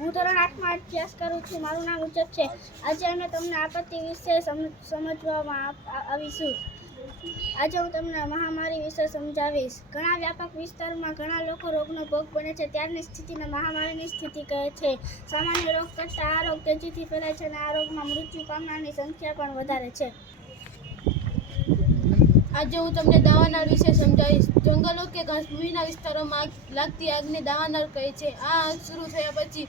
હું ધોરણ 8માં અભ્યાસ કરું છું. મારું નામ ઉચક છે. આજે અમે તમને આપત્તિ વિશે સમજવામાં આવીશું. આજે હું તમને મહામારી વિશે સમજાવીશ. ઘણા વ્યાપક વિસ્તારમાં ઘણા લોકો રોગનો ભોગ બને છે. ત્યારની સ્થિતિને મહામારીની સ્થિતિ કહે છે. સામાન્ય રોગ કરતાં આ રોગ તેજીથી ફેલાય છે અને આ રોગમાં મૃત્યુ પામનારની સંખ્યા પણ વધારે છે. આજે હું તમને દાવાનળ વિશે સમજાવીશ. જંગલો કે ઘાસભૂમિના વિસ્તારોમાં લાગતી આગને દાવાનળ કહે છે. આ આગ શરૂ થયા પછી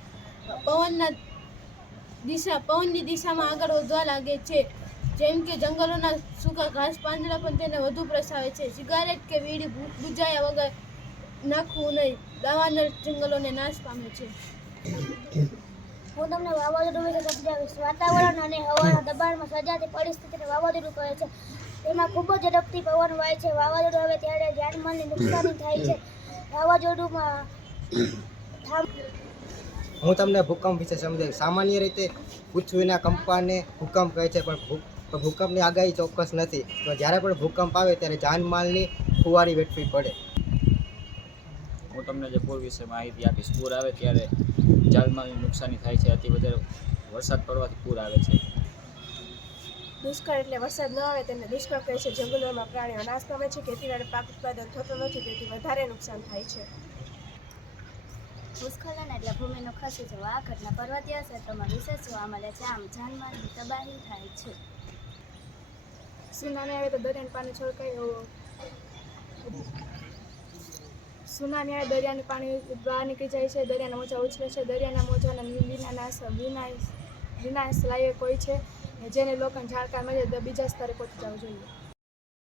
પવનની દિશામાં આગળ વધવા લાગે છે. જેમ કે જંગલોના સૂકા ઘાસ પાંદડા પણ તેને વધુ પ્રસાવે છે. સિગારેટ કે બીડી બુજાયા વગર નાખવું નહીં. દાવાનળ જંગલોને નાશ પામે છે. હું તમને વાવાઝોડું વિશે સમજાવીશ. વાતાવરણ અને હવાના દબાણમાં સર્જાતી પરિસ્થિતિને વાવાઝોડું કહે છે. તેમાં ખૂબ જ ઝડપથી પવન વાય છે. વાવાઝોડું આવે ત્યારે જાનમાલની નુકસાની થાય છે. વાવાઝોડુમાં હું તમને ભૂકંપ વિશે સમજાવીશ. સામાન્ય રીતે પૃથ્વીના કંપાને ભૂકંપ કહે છે, પણ ભૂકંપની આગાહી ચોક્કસ નથી. તો જ્યારે પણ ભૂકંપ આવે ત્યારે જાનમાલની ખુવારી વેઠવી પડે. હું તમને જે પૂર વિશે માહિતી આપીશ. પૂર આવે ત્યારે જાનમાલની નુકસાની થાય છે. અતિ વધારે વરસાદ પડવાથી પૂર આવે છે. દુષ્કાળ એટલે વરસાદ ન આવે તેને દુષ્કાળ કહે છે. જંગલોમાં પ્રાણીઓ નાશ પામે છે. ખેતીવાડી પાક ઉત્પાદન થતો નથી, તેથી વધારે નુકસાન થાય છે. ભૂસ્ખલન એટલે ભૂમિનું ખસી જવું. આ ઘટના પર્વતીય ક્ષેત્રોમાં વિશેષ જોવા મળે છે. આમ જાનમાલની તબાહી થાય છે. સુનામી આવે તો દરિયાનું પાણી છલકાય સુનામી આવે દરિયાનું પાણી બહાર નીકળી જાય છે. દરિયાના મોજા ઉછળે છે. દરિયાના મોજાના વિનાશ લાયક હોય છે, જેને લોકોને જાણકાર મળે બીજા સ્તરે પહોંચી જવું જોઈએ.